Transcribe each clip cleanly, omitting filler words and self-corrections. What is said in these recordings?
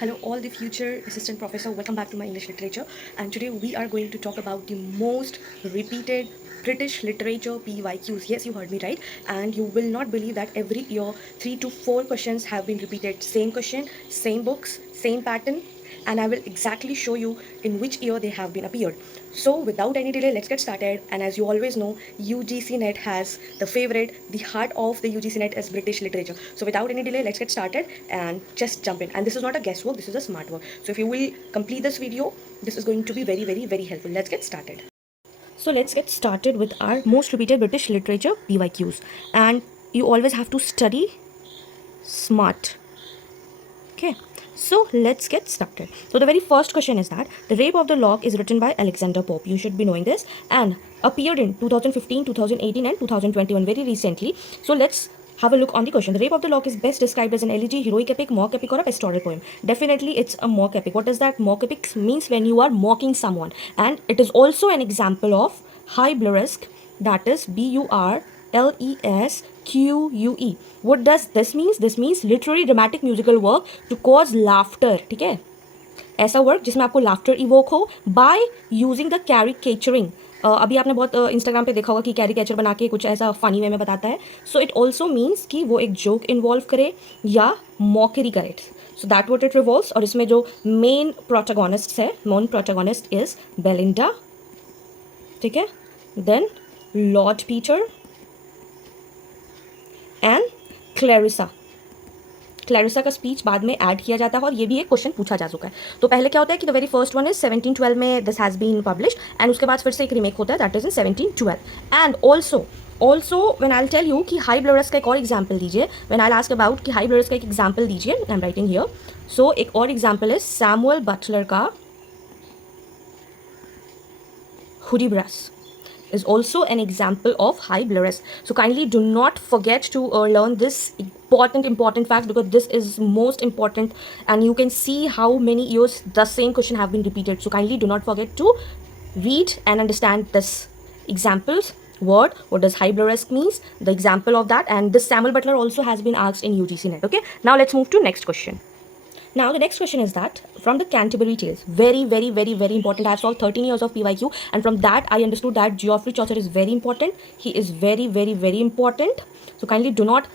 Hello, all the future assistant professor. Welcome back to my English literature. And today we are going to talk about the most repeated British literature PYQs. Yes, you heard me right. And you will not believe that every year 3 to 4 questions have been repeated. Same question, same books, same pattern, and I will exactly show you in which year they have been appeared. So without any delay, let's get started. And as you always know, UGC Net has the favorite, the heart of the UGC Net is British literature. So without any delay, let's get started and just jump in. And this is not a guesswork, this is a smart work. So if you will complete this video, this is going to be very, very, very helpful. Let's get started. So let's get started with our most repeated British literature PYQs. And you always have to study smart. Okay, so let's get started. So the very first question is that The Rape of the Lock is written by Alexander Pope. You should be knowing this, and appeared in 2015, 2018 and 2021, very recently. So let's have a look on the question. The Rape of the Lock is best described as an elegy, heroic epic, mock epic or a pastoral poem. Definitely it's a mock epic. What does that mock epic means? When you are mocking someone. And it is also an example of high burlesque, that is BURLESQUE. What does this means? This means literary dramatic musical work to cause laughter. ठीक है, ऐसा work जिसमें आपको laughter evoke हो by using the कैरिकेचरिंग. अभी आपने बहुत Instagram पे देखा होगा कि कैरिकेचर बना के कुछ ऐसा फनी वे में बताता है. सो इट ऑल्सो मीन्स कि वो एक जोक इन्वॉल्व करे या मॉकरी करे. So that what it revolves. और इसमें जो मेन प्रोटैगोनिस्ट है, मेन प्रोटैगोनिस्ट इज बेलिंडा. ठीक है, then Lord Peter and Clarissa. Clarissa का स्पीच बाद में ऐड किया जाता है और ये भी एक क्वेश्चन पूछा जा चुका है. तो पहले क्या होता है कि the very first one is 1712 में this has been publish, and उसके बाद फिर से एक रीमेक होता है, that is in 1712. And also when I will tell you कि हाई ब्लरस का एक और एग्जाम्पल दीजिए. व्हेन आई आस्क अबाउट कि हाई ब्लरस का एक एग्जाम्पल दीजिए, I am writing here. So एक और एग्जाम्पल इज सैमुअल बटलर का हुडीब्रस is also an example of high burlesque. So kindly do not forget to learn this important fact, because this is most important, and you can see how many years the same question have been repeated. So kindly do not forget to read and understand this examples word. What does high burlesque means, the example of that, and this Samuel Butler also has been asked in UGC Net. Okay, now let's move to next question. Now the next question is that from the Canterbury Tales, very, very, very, very important. I have solved 13 years of PYQ, and from that I understood that Geoffrey Chaucer is very important. He is very, very, very important. So kindly do not,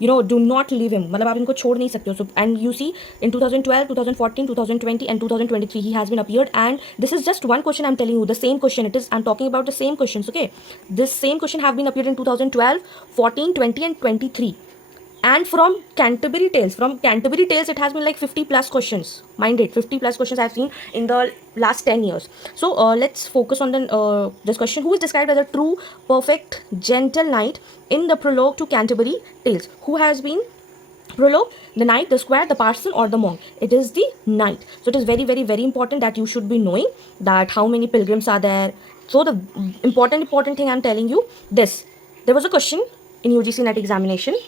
do not leave him. मतलब आप इनको छोड़ नहीं सकते हो. So and you see in 2012, 2014, 2020 and 2023 he has been appeared, and this is just one question I'm telling you. The same question it is. I'm talking about the same questions. Okay, this same question have been appeared in 2012, 14, 20 and 23. And from Canterbury Tales, it has been like 50 plus questions. Mind it, 50 plus questions I've seen in the last 10 years. So let's focus on this question. Who is described as a true, perfect, gentle knight in the prologue to Canterbury Tales? Who has been prologue? The knight, the squire, the parson or the monk? It is the knight. So it is very, very, very important that you should be knowing that how many pilgrims are there. So the important thing I'm telling you, this. There was a question in UGC NET examination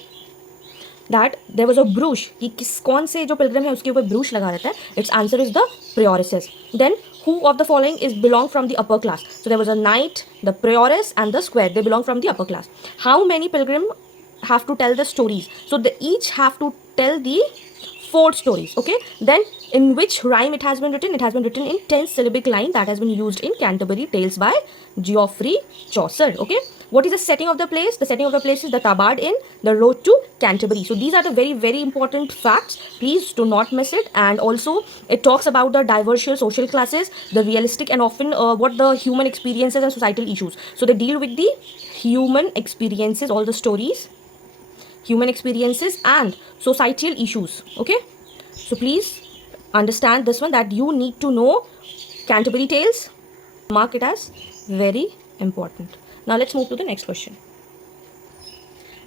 that there was a brush कि कौन से जो Pilgrim है उसके ऊपर brush लगा रहता है. इट्स आंसर इज द प्रियोरिस. Then who of the following is belong from the upper class? So there was a knight, the prioress and the square. They belong from the upper class. How many pilgrim have to tell the stories? So they each have to tell the 4 stories. Okay, then in which rhyme it has been written? It has been written in 10 syllabic line that has been used in Canterbury Tales by Geoffrey Chaucer. Okay, what is the setting of the place? The setting of the place is the Tabard Inn, the road to Canterbury. So these are the very, very important facts. Please do not miss it. And also it talks about the diverse social classes, the realistic and often what the human experiences and societal issues. So they deal with the human experiences, all the stories, human experiences and societal issues. Okay, so please understand this one, that you need to know Canterbury Tales. Mark it as very important. Now let's move to the next question.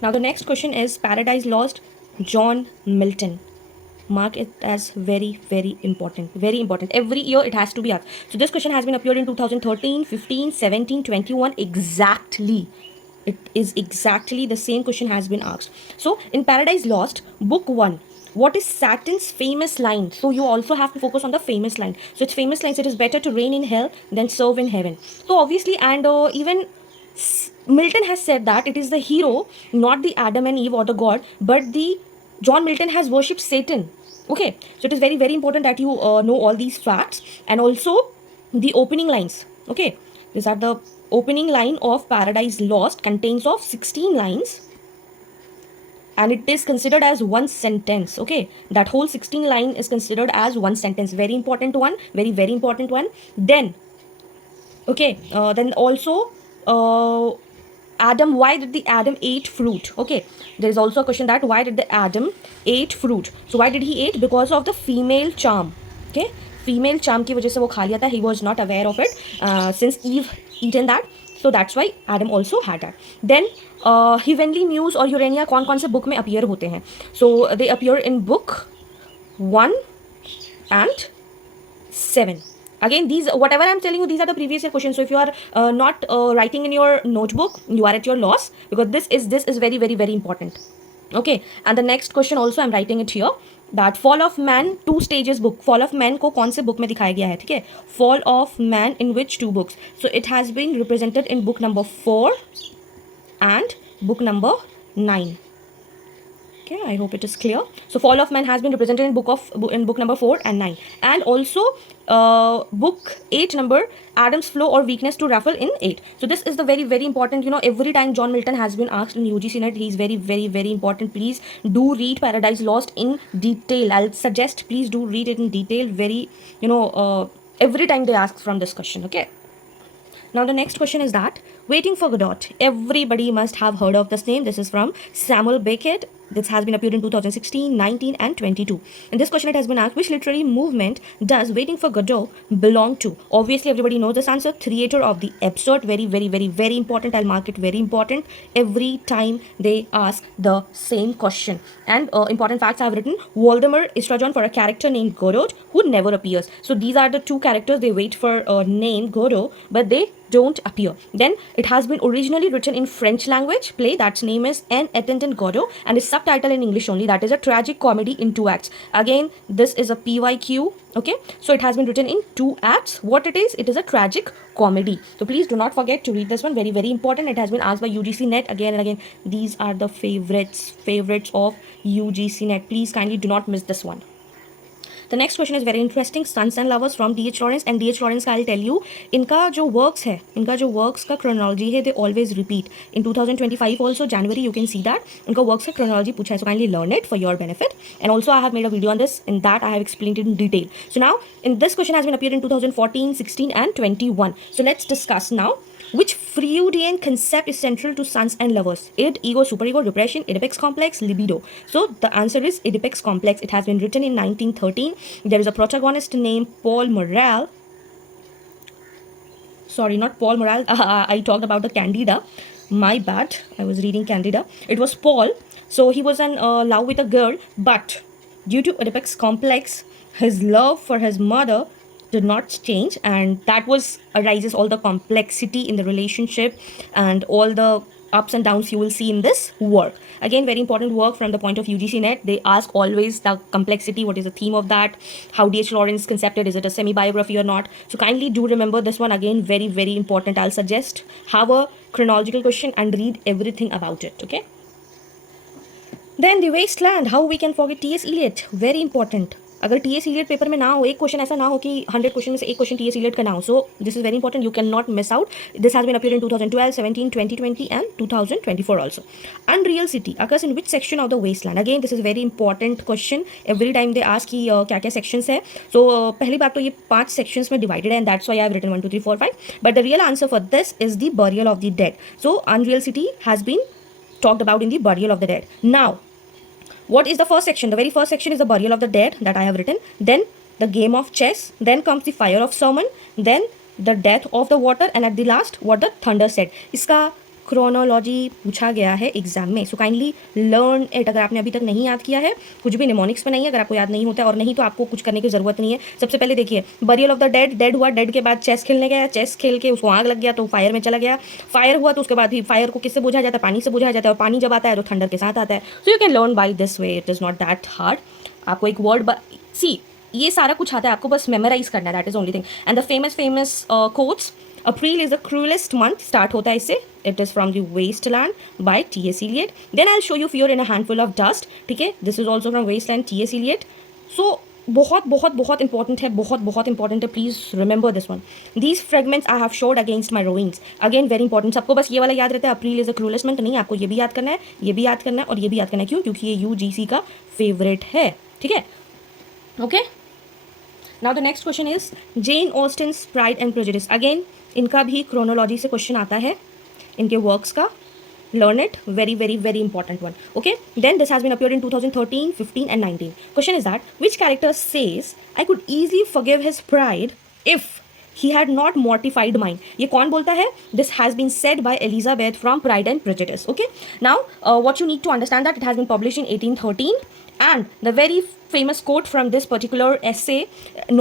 Now the next question is Paradise Lost, John Milton. Mark it as very, very important. Very important. Every year it has to be asked. So this question has been appeared in 2013, 15, 17, 21. Exactly. It is exactly the same question has been asked. So in Paradise Lost, book 1. What is Satan's famous line? So you also have to focus on the famous line. So its famous line, it is better to reign in hell than serve in heaven. So obviously, and even Milton has said that it is the hero, not the Adam and Eve or the God, but the John Milton has worshipped Satan. Okay, so it is very very important that you know all these facts. And also the opening lines. Okay, these are the opening line of Paradise Lost, contains of 16 lines, and it is considered as one sentence. Okay, that whole 16 line is considered as one sentence. Very important one, very very important one. Then okay, then also uh, Adam, why did the Adam ate fruit? Okay, there is also a question that why did the Adam ate fruit? So why did he ate? Because of the female charm. Okay, female charm की वजह से वो खा लिया था. He was not aware of it since Eve eaten that. So that's why Adam also had that. Then Heavenly Muse और Urania कौन कौन से book में appear होते हैं? So they appear in book 1 and 7. Again, these whatever I'm telling you, these are the previous year questions. So if you are not writing in your notebook, you are at your loss, because this is very very very important. Okay, and the next question also I'm writing it here, that Fall of Man 2 stages book. Fall of Man को कौन से book में दिखाया गया है? ठीक है, Fall of Man in which 2 books? So it has been represented in book number 4 and book number 9. Okay, I hope it is clear. So Fall of Man has been represented in book number 4 and 9, and also book 8 number Adam's flaw or weakness to Raffle in 8. So this is the very very important. You know, every time John Milton has been asked in UGC Net, he is very very very important. Please do read Paradise Lost in detail. I'll suggest please do read it in detail. Very, you know, every time they ask from this question. Okay. Now the next question is that Waiting for Godot. Everybody must have heard of this name. This is from Samuel Beckett. This has been appeared in 2016, 19 and 22. In this question it has been asked, which literary movement does Waiting for Godot belong to? Obviously everybody knows this answer. Creator of the absurd. Very very very very important. I'll mark it very important every time they ask the same question. And important facts I've written: Voldemar Estragon for a character named Godot who never appears. So these are the two characters. They wait for a name Godot, but they don't appear. Then it has been originally written in French language play that's name is An Attendant Godot, and is subtitled in English only. That is a tragic comedy in 2 acts. Again, this is a PYQ. Okay, so it has been written in 2 acts. What it is a tragic comedy. So please do not forget to read this one. Very very important. It has been asked by UGC Net again and again. These are the favorites of UGC Net. Please kindly do not miss this one. The next question is very interesting. Sons and Lovers from D.H. Lawrence. And D.H. Lawrence का I'll tell you, इनका जो works है, इनका जो works का chronology है, they always repeat. In 2025 also, January, you can see that. इनका works का chronology पूछा है, so kindly learn it for your benefit. And also I have made a video on this. In that I have explained it in detail. So now, in this question has been appeared in 2014, 16 and 21. So let's discuss now. Which Freudian concept is central to Sons and Lovers? Id, ego, superego, repression, Oedipus complex, libido. So the answer is Oedipus complex. It has been written in 1913. There is a protagonist named Paul Morrell. Sorry, not Paul Morrell. I talked about the Candida. My bad. I was reading Candida. It was Paul. So he was in love with a girl, but due to Oedipus complex, his love for his mother did not change, and that was arises all the complexity in the relationship and all the ups and downs you will see in this work. Again, very important work from the point of UGC Net. They ask always the complexity, what is the theme of that, how D.H. Lawrence concepted, is it a semi-biography or not. So kindly do remember this one. Again, very very important. I'll suggest have a chronological question and read everything about it. Okay, then The Wasteland. How we can forget T.S. Eliot? Very important. अगर T.S.. Elliot paper में ना हो, एक question ऐसा ना हो कि 100 question में से एक क्वेश्चन टी.एस. इलियट का ना हो. So this is very important. You can not miss out. This has been appear in 2012, 17, 2020 and 2024 also. Unreal city occurs in which section of the Waste Land? Again this is very important question. Every time they ask कि क्या क्या sections है. सो पहली बात तो ये 5 sections में divided है, and that's why I have written 1 2 3 4 5. But the real answer for this is the burial of the dead. So unreal city has been talked about in the burial of the dead. Now, what is the first section? The very first section is the burial of the dead that I have written. Then the game of chess. Then comes the fire of Solomon. Then the death of the water. And at the last, what the thunder said. इसका chronology पूछा गया है exam में. So kindly learn it. अगर आपने अभी तक नहीं याद किया है, कुछ भी निमोनिक्स में नहीं है, अगर आपको याद नहीं होता है और नहीं तो आपको कुछ करने की जरूरत नहीं है. सबसे पहले देखिए, burial of the dead. Dead हुआ, डेड के बाद चेस खेलने गया, चेस खेल के उसको आग लग गया तो फायर में चला गया. फायर हुआ तो उसके बाद भी फायर को किससे बुझाया जाता है? पानी से बुझाया जाता है, और पानी जब आता है तो थंडर के साथ आता है. So you can learn by this way. It is not that hard. आपको एक वर्ड सी, ये सारा कुछ आता है, आपको बस मेमोराइज करना है. That is only thing. And the famous quotes. April is the cruelest month. Start होता है इससे. It is from the Wasteland by T.S. Eliot. Then I'll show you Fear in a Handful of Dust. ठीक है, this is also from Wasteland, T.S. Eliot. सो बहुत बहुत बहुत important है, बहुत बहुत इंपॉर्टेंट है, please remember this one. These fragments I have shored against my ruins. Again very important. सबको बस ये वाला याद रहता है, April is a cruellest month. नहीं, आपको ये भी याद करना है, ये भी याद करना है और ये भी याद करना है. क्यों? क्योंकि ये यूजीसी का फेवरेट है. ठीक है, okay. Now the next question is Jane Austen's Pride and Prejudice. Again इनका भी क्रोनोलॉजी से क्वेश्चन आता है, इनके वर्क्स का. Learn it, very very very important one. Okay, then this has been appeared in 2013, 15 and 19. Question is that which character says I could easily forgive his pride if he had not mortified mine. ये कौन बोलता है? This has been said by Elizabeth from Pride and Prejudice. Okay, now what you need to understand that it has been published in 1813 and the very famous quote from this particular essay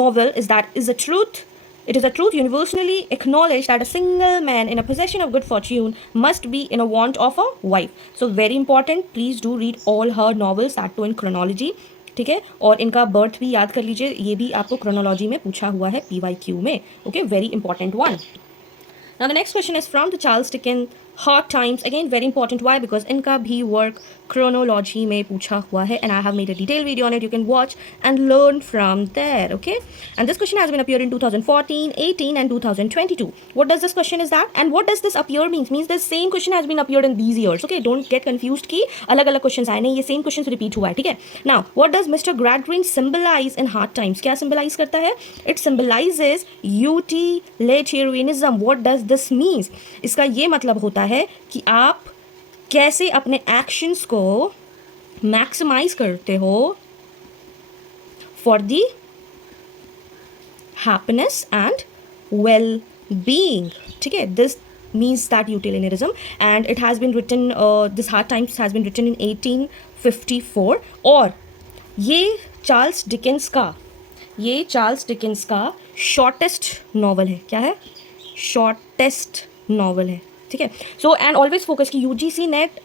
novel is that is the truth. It is a truth universally acknowledged that a single man in a possession of good fortune must be in a want of a wife. So very important, please do read all her novels, that too in chronology. ठीक है, और इनका birth भी याद कर लीजिए, ये भी आपको क्रोनोलॉजी में पूछा हुआ है PYQ में. Okay, very important one. Now the next question is from the Charles Dickens Hard Times. Again very important. Why? Because इनका भी work chronology में पूछा हुआ है and I have made a detailed video on it. You can watch and learn from there. Okay, and this question has been appeared in 2014, 18 and 2022. What does this question is that and what does this appear means? Means the same question has been appeared in these years. Okay, don't get confused कि अलग अलग questions आए नहीं, ये same questions repeat हुआ है. ठीक है. Now what does Mr. Gradgrind symbolize in Hard Times? क्या symbolize करता है? It symbolizes utilitarianism. What does this means? इसका ये मतलब होता है कि आप कैसे अपने एक्शंस को मैक्सिमाइज करते हो for the happiness and well being. ठीक है, this means that utilitarianism and it has been written this Hard Times has been written in 1854 और ये चार्ल्स डिकेंस का शॉर्टेस्ट नॉवल है. क्या है? शॉर्टेस्ट नॉवल है. ठीक है. सो एंड ऑलवेज फोकस की UGC नेट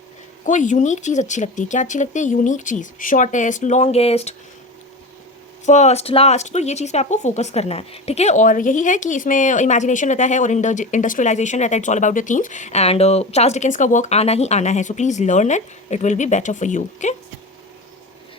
को यूनिक चीज़ अच्छी लगती है. क्या अच्छी लगती है? यूनिक चीज़. शॉर्टेस्ट, लॉन्गेस्ट, फर्स्ट, लास्ट, तो ये चीज़ पे आपको फोकस करना है. ठीक है, और यही है कि इसमें इमेजिनेशन रहता है और इंडस्ट्रियलाइजेशन रहता है. It's all about the themes and Charles Dickens का वर्क आना ही आना है. So please learn it, it will be better for you. Okay.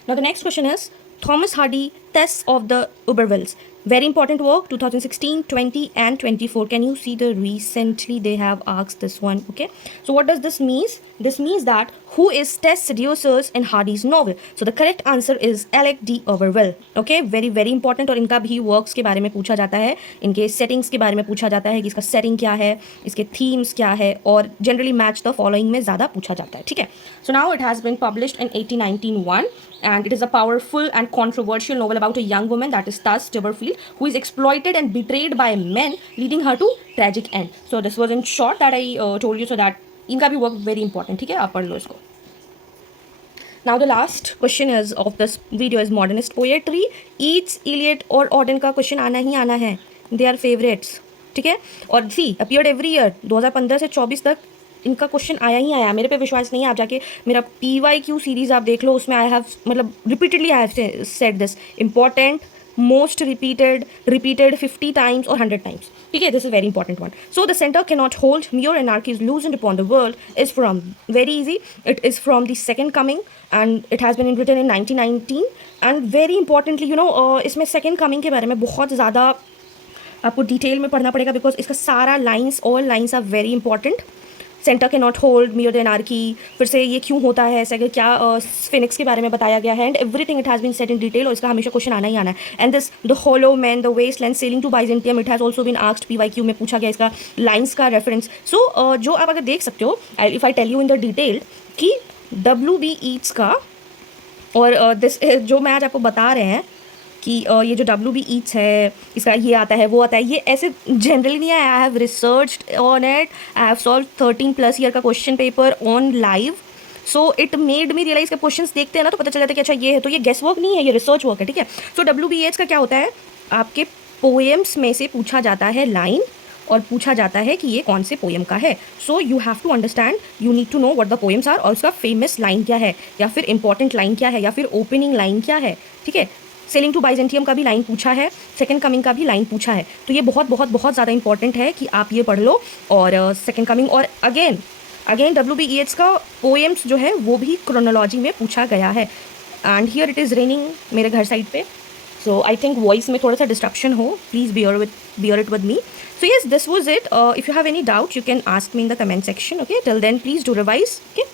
Now the next question is Thomas Hardy, Tests of the Ubervilles. Very important work, 2016, 20 and 24. Can you see the recently they have asked this one? Okay, so what does this means? This means that who is Tess seducers in Hardy's novel? So the correct answer is Alec D. Oberville. Okay, very very important. और इनका भी works के बारे में पूछा जाता है, इनके सेटिंग्स के बारे में पूछा जाता है कि इसका सेटिंग क्या है, इसके थीम्स क्या है, और जनरली मैच द फॉलोइंग में ज़्यादा पूछा जाता है. ठीक है. So now it has been published in 1891 and it is a powerful and controversial novel about a young woman, that is Thus Stubberfield, who is exploited and betrayed by men, leading her to tragic end. So this was in short that I told you, so that इनका भी work very important. ठीक है, आप पढ़ लो इसको. Now the last question is of this video is modernist poetry. Yeats, Eliot और Auden का question आना ही आना है. They are favorites. ठीक है, और see appeared every year 2015 से 24 तक इनका क्वेश्चन आया ही आया. मेरे पे विश्वास नहीं है, आप जाके मेरा PYQ सीरीज आप देख लो, उसमें आई हैव मतलब repeatedly I have said this important, most repeated 50 times और 100 टाइम्स. ठीक है, this is very important one. So the centre can not hold mere anarchy is loosened upon the world is from very easy. It is from the second coming and it has been written in 1919 and very importantly इसमें second coming के बारे में बहुत ज़्यादा आपको detail में पढ़ना पड़ेगा बिकॉज इसका सारा lines, all lines are very important. Centre can not hold, mere anarchy, फिर से ये क्यों होता है, ऐसा क्या फिनिक्स के बारे में बताया गया है, and everything it has been set in detail, और इसका हमेशा क्वेश्चन आना ही आना है. And this the hollow man, the waste land, sailing to Byzantium, it has also been asked PYQ में पूछा गया इसका लाइन्स का रेफरेंस. सो जो आप अगर देख सकते हो, if I tell you in the detail कि WB ईट्स का और दिस जो मैं आज आपको बता रहे हैं कि ये जो WB ईट्स है, इसका ये आता है, वो आता है, ये ऐसे जनरली नहीं है. I have researched on it, I have solve 13+ year का question paper on live. So it made me realise के क्वेश्चंस देखते हैं ना तो पता चल जाता है कि अच्छा ये है, तो ये गेस वर्क नहीं है, ये रिसर्च वर्क है. ठीक है. सो WB ईट्स का क्या होता है, आपके पोएम्स में से पूछा जाता है लाइन और पूछा जाता है कि ये कौन से पोएम का है. So you have to understand, you need to know what the poems are, और उसका फेमस लाइन क्या है, या फिर इंपॉर्टेंट लाइन क्या है, या फिर ओपनिंग लाइन क्या है. ठीक है. सेलिंग टू बाइजेंटियम का भी लाइन पूछा है, सेकंड कमिंग का भी लाइन पूछा है. तो ये बहुत बहुत बहुत ज़्यादा इंपॉर्टेंट है कि आप ये पढ़ लो. और सेकंड कमिंग और अगेन WB ईट्स का पोएम्स जो है वो भी क्रोनोलॉजी में पूछा गया है. And here it is raining मेरे घर साइड पे, so I think voice में थोड़ा सा disruption हो, please bear it with me. So yes, this was it. If you have any doubt, you can ask me in the comment section. Okay, till then please do revise. Okay,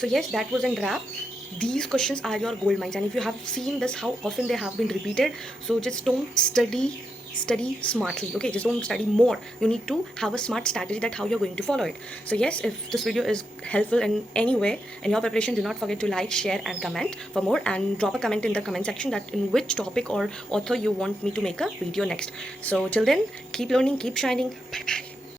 so yes, that was a wrap. These questions are your gold mines, and if you have seen this, how often they have been repeated, so just don't study smartly. Okay, just don't study more. You need to have a smart strategy that how you're going to follow it. So yes, if this video is helpful in any way in your preparation, do not forget to like, share and comment for more, and drop a comment in the comment section that in which topic or author you want me to make a video next. So till then, keep learning, keep shining. Bye bye.